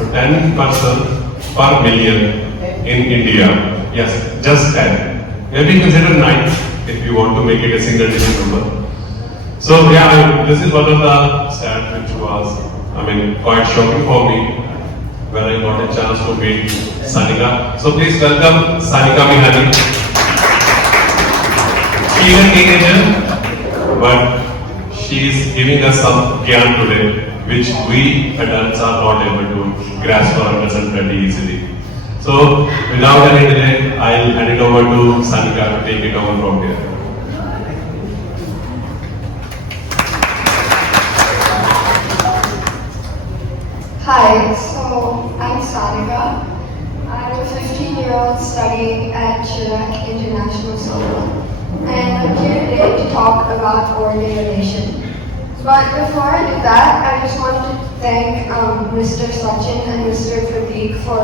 So 10% per million in India. Yes, just 10. Maybe consider 9 if you want to make it a single digit number. So yeah, this is one of the stats which was, quite shocking for me when I got a chance to meet Sanika. So please welcome Sanika Mihani. She is a teenager, but she is giving us some gyan today, which we adults are not able to grasp or understand pretty easily. So without any delay, I'll hand it over to Sanika to take it over from here. Hi, so I'm Sanika. I'm a 15-year-old studying at Chirac International School, and I'm here today to talk about organ donation. But before I do that, I just wanted to thank Mr. Sachin and Mr. Pradeep for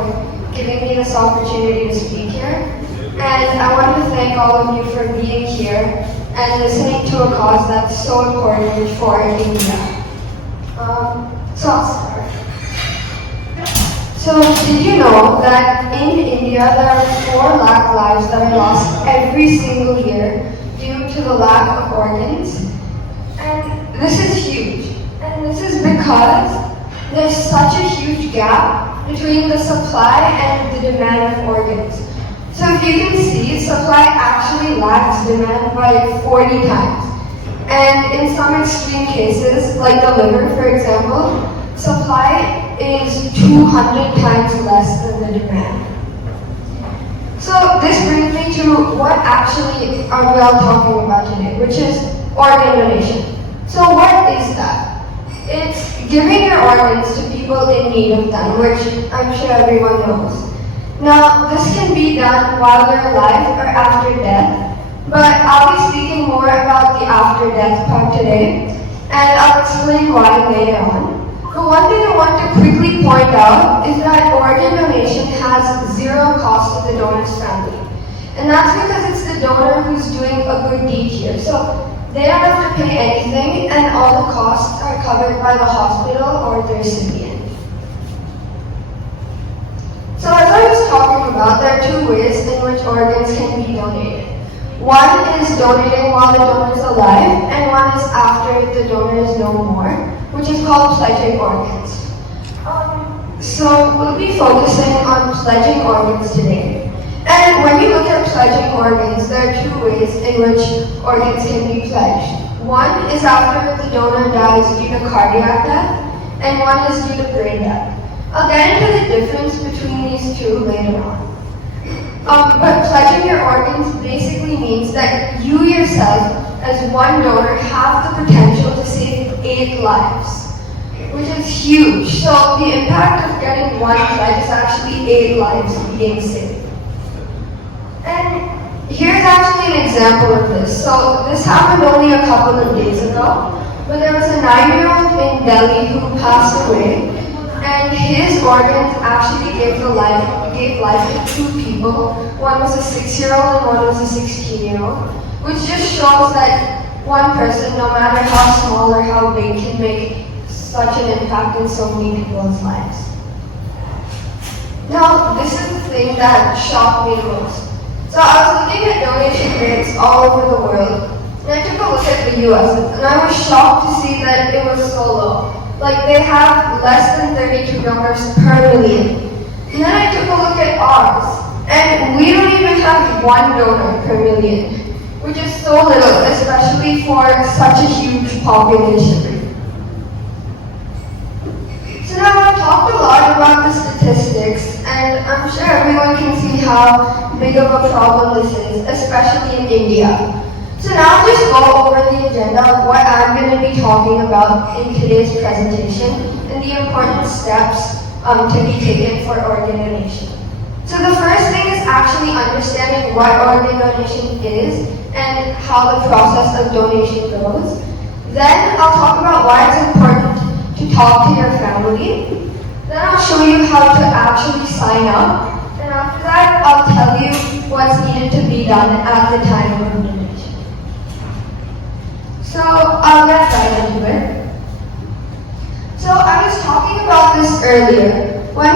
giving me this opportunity to speak here. And I want to thank all of you for being here and listening to a cause that's so important for India. So I'll start. So did you know that in India there are 4 lakh lives that are lost every single year due to the lack of organs? And this is huge. And this is because there's such a huge gap between the supply and the demand of organs. So if you can see, supply actually lags demand by 40 times. And in some extreme cases, like the liver for example, supply is 200 times less than the demand. So this brings me to what actually are we all talking about today, which is organ donation. So what is that? It's giving your organs to people in need of them, which I'm sure everyone knows. Now, this can be done while they're alive or after death, but I'll be speaking more about the after death part today, and I'll explain why later on. But one thing I want to quickly point out is that organ donation has 0 cost to the donor's family. And that's because it's the donor who's doing a good deed here. So they don't have to pay anything, and all the costs are covered by the hospital or the recipient. So as I was talking about, there are 2 ways in which organs can be donated. One is donating while the donor is alive, and one is after the donor is no more, which is called pledging organs. So we'll be focusing on pledging organs today. And when you look at pledging organs, there are 2 ways in which organs can be pledged. One is after the donor dies due to cardiac death, and one is due to brain death. I'll get into the difference between these 2 later on. But pledging your organs basically means that you yourself, as one donor, have the potential to save 8 lives, which is huge. So the impact of getting one pledge is actually 8 lives being saved. And here's actually an example of this. So this happened only a couple of days ago, but there was a 9-year-old in Delhi who passed away, and his organs actually gave life to 2 people. One was a 6-year-old and one was a 16-year-old, which just shows that one person, no matter how small or how big, can make such an impact in so many people's lives. Now, this is the thing that shocked me the most. So I was looking at donation rates all over the world, and I took a look at the US, and I was shocked to see that it was so low. Like, they have less than 32 donors per million. And then I took a look at ours, and we don't even have 1 donor per million, which is so little, especially for such a huge population. So now I've talked a lot about the statistics, and I'm sure everyone can see how big of a problem this is, especially in India. So now I'll just go over the agenda of what I'm going to be talking about in today's presentation and the important steps to be taken for organ donation. So the first thing is actually understanding what organ donation is and how the process of donation goes. Then I'll talk about why it's important to talk to your family. Then I'll show you how to actually sign up. And after that, I'll tell you what's needed to be done at the time of donation. So I'll get right into it. So I was talking about this earlier. When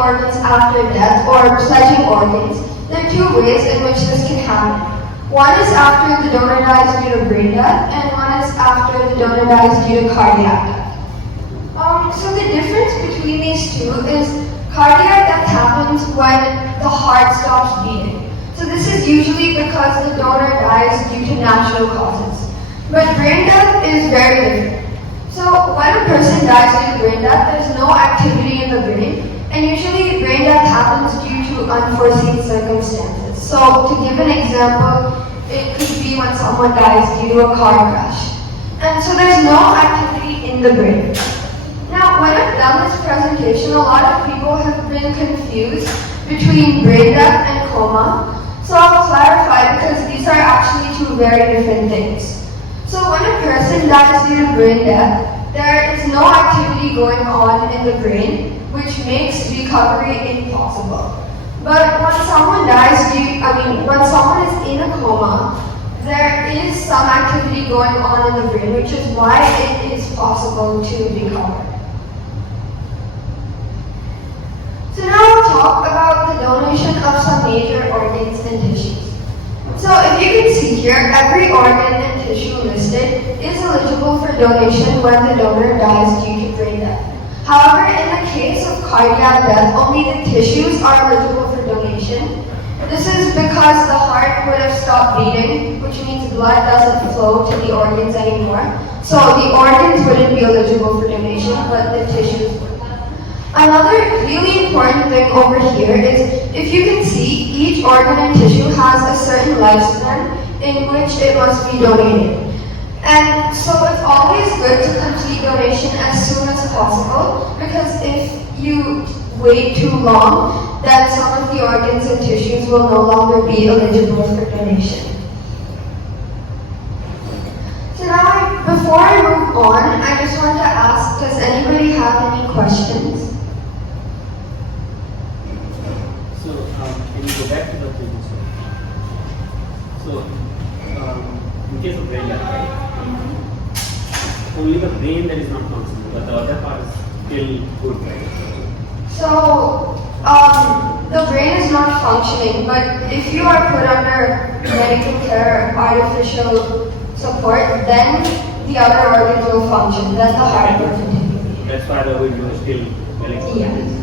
organs after death or pledging organs, there are two ways in which this can happen. One is after the donor dies due to brain death, and one is after the donor dies due to cardiac death. So the difference between these two is cardiac death happens when the heart stops beating. So this is usually because the donor dies due to natural causes. But brain death is very different. So when a person dies due to brain death, there's no activity in the brain, and usually brain death happens due to unforeseen circumstances. So to give an example, it could be when someone dies due to a car crash. And so there's no activity in the brain. Now, when I've done this presentation, a lot of people have been confused between brain death and coma. So I'll clarify because these are actually two very different things. So when a person dies due to brain death, there is no activity going on in the brain, which makes recovery impossible. But when someone when someone is in a coma, there is some activity going on in the brain, which is why it is possible to recover. So now we'll talk about the donation of some major organs and tissues. So if you can see here, every organ and tissue listed is eligible for donation when the donor dies due to brain death. However, in the case of cardiac death, only the tissues are eligible for donation. This is because the heart would have stopped beating, which means blood doesn't flow to the organs anymore. So the organs wouldn't be eligible for donation, but the tissues would. Another really important thing over here is, if you can see, each organ and tissue has a certain lifespan in which it must be donated. And so it's always good to complete donation as soon as possible, because if you wait too long, then some of the organs and tissues will no longer be eligible for donation. So now, before I move on, I just want to ask, does anybody have any questions? So, can you go back to the previous one? So, in case of brain death, right? Only the brain that is not functioning, but the other part is still good, right? So, the brain is not functioning, but if you are put under medical care, artificial support, then the other organs will function, then the heart will continue. That's why the window is still electric. Yes.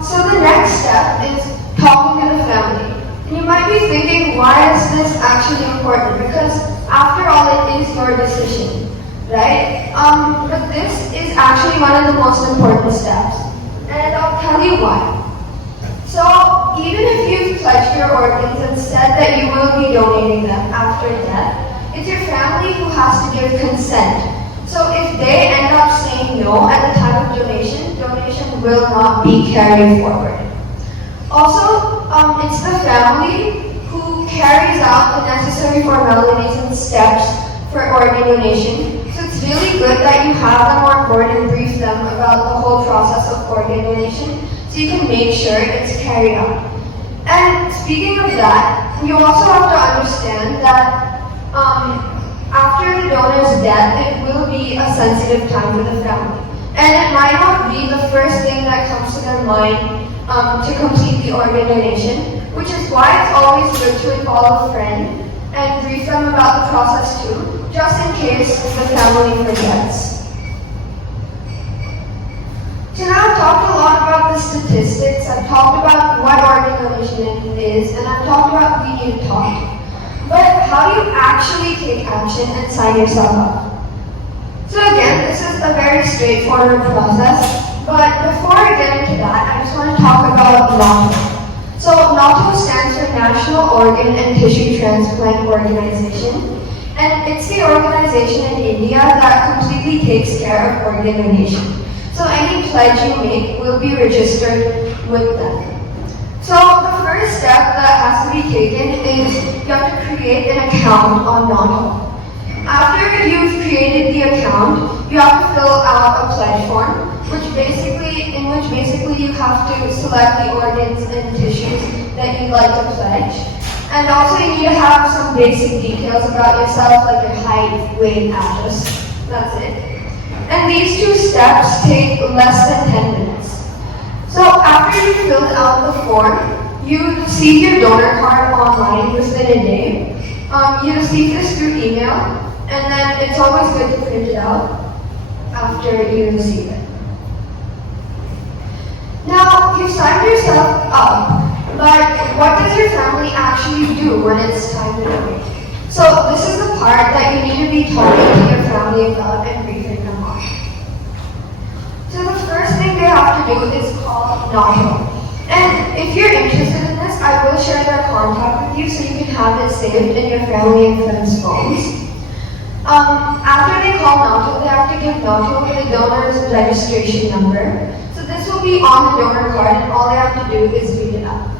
So the next step is talking to the family. And you might be thinking, why is this actually important? Because after all, it is your decision, right? But this is actually one of the most important steps. And I'll tell you why. So even if you've pledged your organs and said that you will be donating them after death, it's your family who has to give consent. So if they end up saying no at the time of donation, donation will not be carried forward. Also, it's the family who carries out the necessary formalities and steps for organ donation. So it's really good that you have them on board and brief them about the whole process of organ donation, so you can make sure it's carried out. And speaking of that, you also have to understand that after the donor's death, it will be a sensitive time for the family. And it might not be the first thing that comes to their mind to complete the organ donation, which is why it's always good to involve a friend and brief them about the process too, just in case the family forgets. So now I've talked a lot about the statistics, I've talked about what organ donation is, and I've talked about we need to talk. But how do you actually take action and sign yourself up? So again, this is a very straightforward process, but before I get into that, I just want to talk about NATO. So NATO stands for National Organ and Tissue Transplant Organization, and it's the organization in India that completely takes care of organ donation. So any pledge you make will be registered with them. So the first step that has to be taken is you have to create an account on NATO. After you've created the account, you have to fill out a pledge form, in which basically you have to select the organs and tissues that you'd like to pledge. And also you need to have some basic details about yourself, like your height, weight, address. That's it. And these two steps take less than 10 minutes. So after you filled out the form, you receive your donor card online within a day. You receive this through email, and then it's always good to print it out after you receive it. Now, you've signed yourself up, but what does your family actually do when it's time to donate? So this is the part that you need to be talking to your family about and briefing them on. So the first thing they have to do is call NATO. And if you're interested in this, I will share their contact with you so you can have it saved in your family and friends' phones. After they call NATO, they have to give NATO the donor's registration number. So this will be on the donor card, and all they have to do is read it up.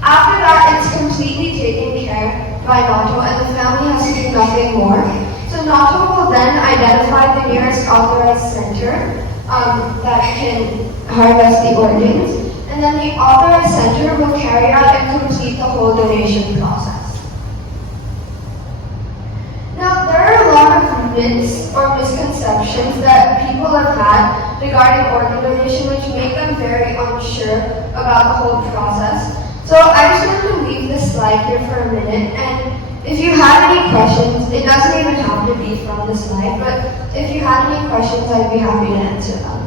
After that, it's completely taken care by NATO, and the family has to do nothing more. So NATO will then identify the nearest authorized center that can harvest the organs, and then the authorized center will carry out and complete the whole donation process. Now, there are a lot of myths or misconceptions that people have had regarding organ donation, which make them very unsure about the whole process. So I just want to leave this slide here for a minute, and if you have any questions, it doesn't even have to be from the slide, but if you have any questions, I'd be happy to answer them.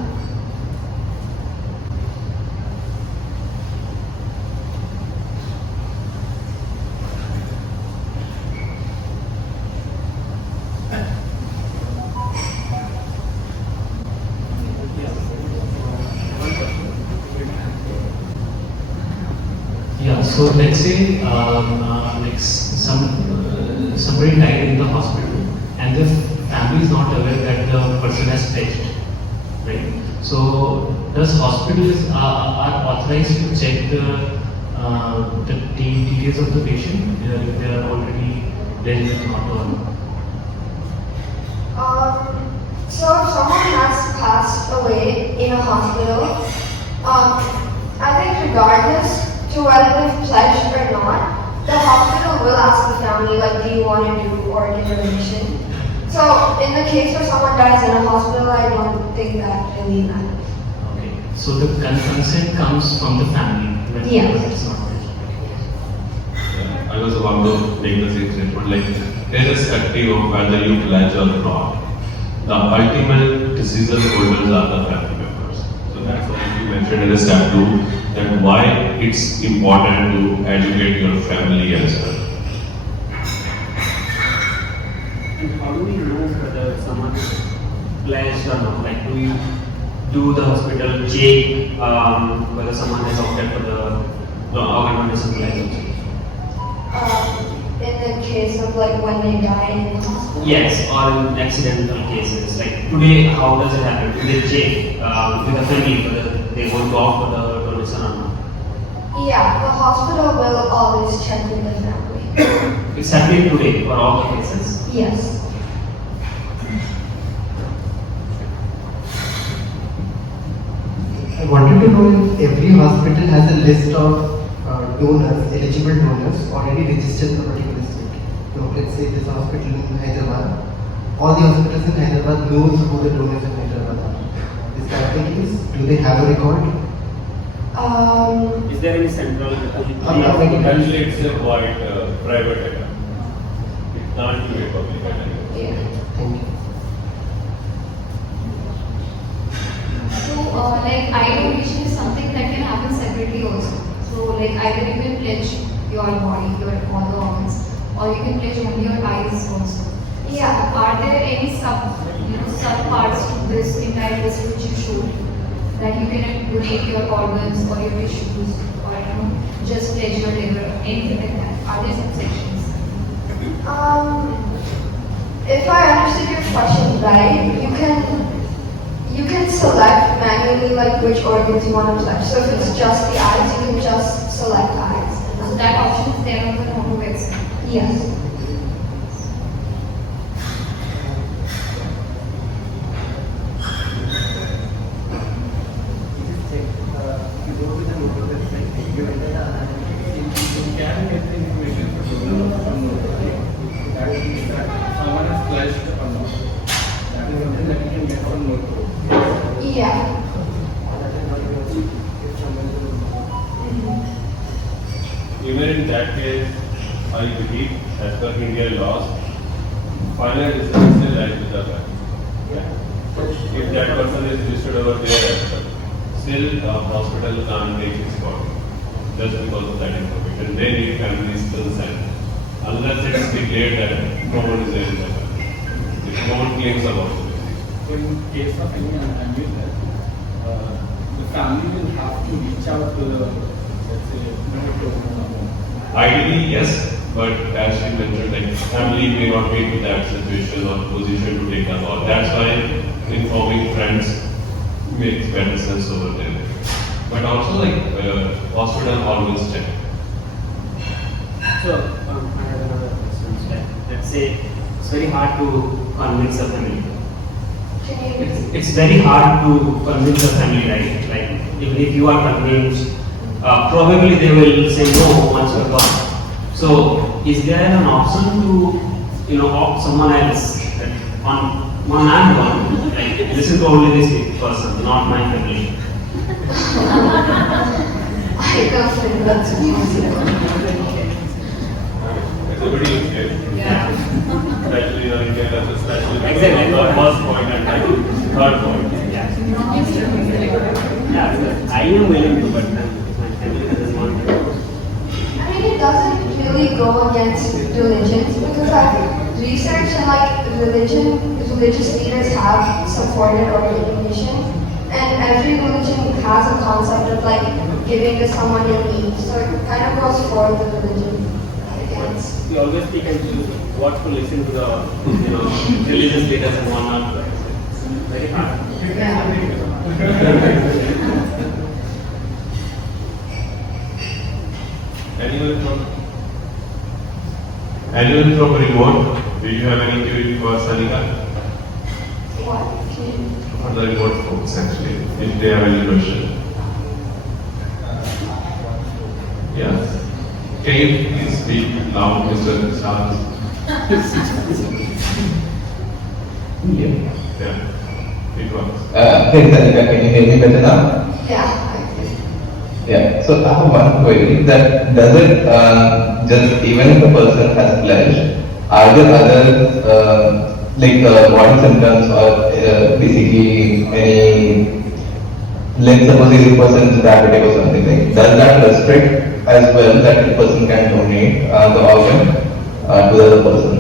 Yeah, so let's say somebody died in the hospital and the family is not aware that the person has pledged, right? So does hospitals are authorized to check the details of the patient if they are already dead or not? So if someone has passed away in a hospital, I think regardless to whether they've pledged or not, the hospital will ask the family, like, do you want to do organ donation? So in the case where someone dies in a hospital, I don't think that really matters. Okay, so the consent comes from the family. When Yes. It's not pledged. Yeah, I was about to make the same statement, like, irrespective of whether you pledge or not, the ultimate decision holders are the family members. So that's why you mentioned in step 2 that why it's important to educate your family as well. And how do we know whether someone is pledged or not? Like, do the hospital check whether someone has opted for the organ donation pledge? In the case of like when they die in the hospital? Yes, or in accidental cases. Like today, how does it happen? Do they check with the family whether they want to opt for the donation or not? Yeah, the hospital will always check with the family. It's happening today for all the cases. Yes. I wanted to know if every hospital has a list of donors, eligible donors, already registered in a particular state. So let's say this hospital in Hyderabad, all the hospitals in Hyderabad knows who the donors in Hyderabad are. Is that the case? Do they have a record? Is there any central Actually, it's a quite private data. It can't be a public data. Yeah. Thank you. So, like eye donation is something that can happen separately also. So, like either you can pledge your body, your all the organs, or you can pledge only your eyes also. Yeah. So, are there any sub parts to this entire list which you showed that you can donate your organs or your tissues, or just pledge your liver, anything like that? Are there subsections? If I understood your question right, you can select manually like which organs you want to pledge. So if it's just the eyes, you can just select eyes. So that option is there on the Noto website. Yes. Someone has pledged or not. That is something that you can get from Noto. I believe, as per Indian laws, final decision still lies with the family. If that person is listed over there as well, still hospital can't take his body just because of that information. They need family's consent. Unless it is declared that no one is there in the family. If no one claims about it. In case of any untimely death, the family will have to reach out to the, let's say, Ideally, yes, but as she mentioned, like family may not be in that situation or position to take a call. That's why informing friends makes better sense over there. But also, like hospital always check. So, I have another question. Let's say it's very hard to convince a family. Can you It's very hard to convince a family, right? Like, even if you are convinced, probably they will say no once you are gone. So, is there an option to, opt someone else that on when I'm gone, like, listen to only this person, not my family? I don't think that's possible. Everybody is scared. Yeah. Especially in India, that's especially Exactly. the first point and third point. Yeah. Yeah, I am willing to, but then my family doesn't want to. I mean, it doesn't really go against religions because I've researched and like religious leaders have supported ordination, and every religion has a concept of like giving to someone in need. So it kind of goes for the religion against. We always pick and choose what to listen to the, religious leaders and what not. It's very hard. Anyone from remote? Do you have any query for Sanika? What? Can you- For the remote folks, actually, if they have any question. Yes. Can you please speak loud, Mr. Charles? Yeah. It works. Hey Sanika, can you hear me better now? Yeah. Yeah. So I have one query that does it just even if a person has pledged, are there other body symptoms or basically any, let's suppose if a person is diabetic or something, like does that restrict as well that the person can donate the organ to the other person?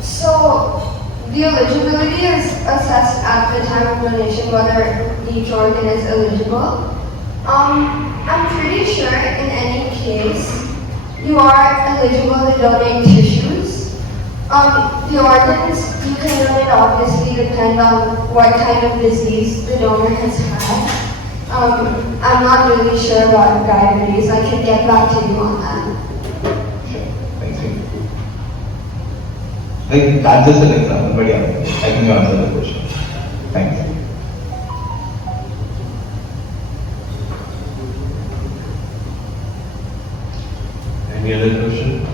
So the eligibility is assessed at the time of donation whether each organ is eligible. I'm pretty sure in any case you are eligible to donate tissues. The organs you can donate obviously depend on what kind of disease the donor has had. I'm not really sure about diabetes. I can get back to you on that. Thank you. Like that's just an example, but yeah, I think you answered the question. Thanks. Any other question?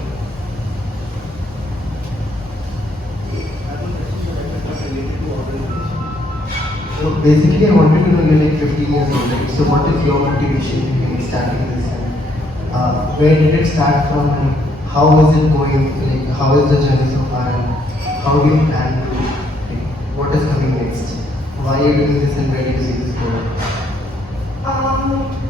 So basically, I wanted to know you're like 15 years old, right? So what is your motivation in starting this? And where did it start from? And how is it going? Like, how is the journey so far? And how do you plan to? Like, what is coming next? Why are you doing this, and where do you see this going?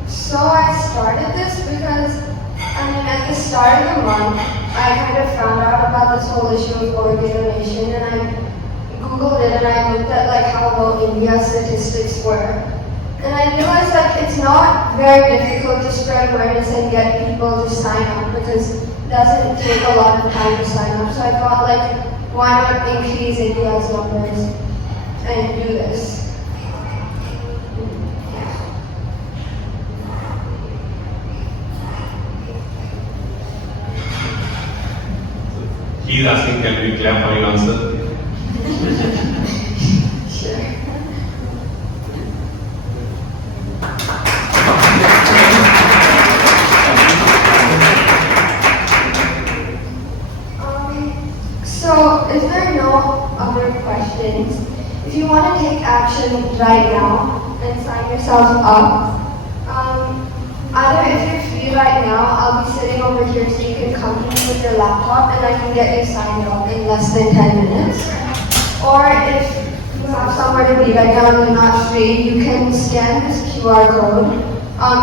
So I started this because, at the start of the month, I kind of found out about this whole issue of organ donation, and I Googled it and I looked at like how low India's statistics were. And I realized like it's not very difficult to spread awareness and get people to sign up because it doesn't take a lot of time to sign up. So I thought like, why not increase India's numbers and do this? He's asking, can we clap for your answer? Sure. So, if there are no other questions, if you want to take action right now and sign yourself up, either if you're right now, I'll be sitting over here so you can come to me with your laptop and I can get you signed up in less than 10 minutes. Or if you have somewhere to be right now and you're not free, you can scan this QR code.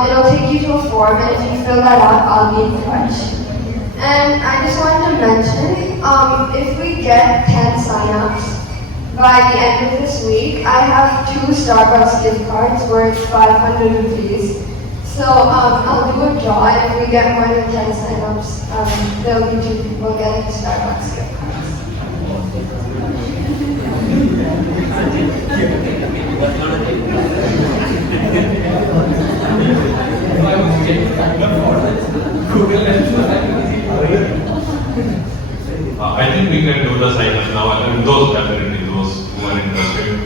It'll take you to a form, and if you fill that out, I'll be in touch. And I just wanted to mention, if we get 10 signups by the end of this week, I have 2 Starbucks gift cards worth 500 rupees. So I'll do a draw, and if we get more than 10 signups, there'll be 2 people getting Starbucks gift cards. I think we can do the sign up now, and those definitely, those who are interested,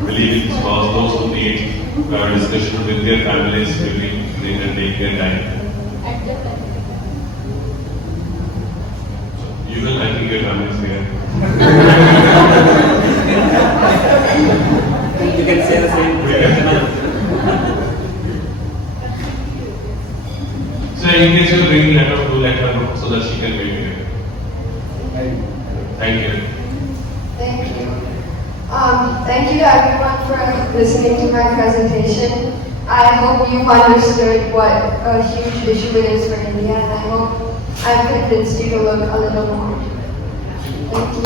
believe in this cause, those who need discussion with their families, maybe they can take their time. You will, I think your families here. You can say the same. So in case you bring letter, do let her know so that she can wait here. Thank you. Thank you. Thank you to everyone for listening to my presentation. I hope you've understood what a huge issue it is for India, and I hope I've convinced you to look a little more. Thank you.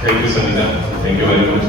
Thank you, Sanita. Thank you very much.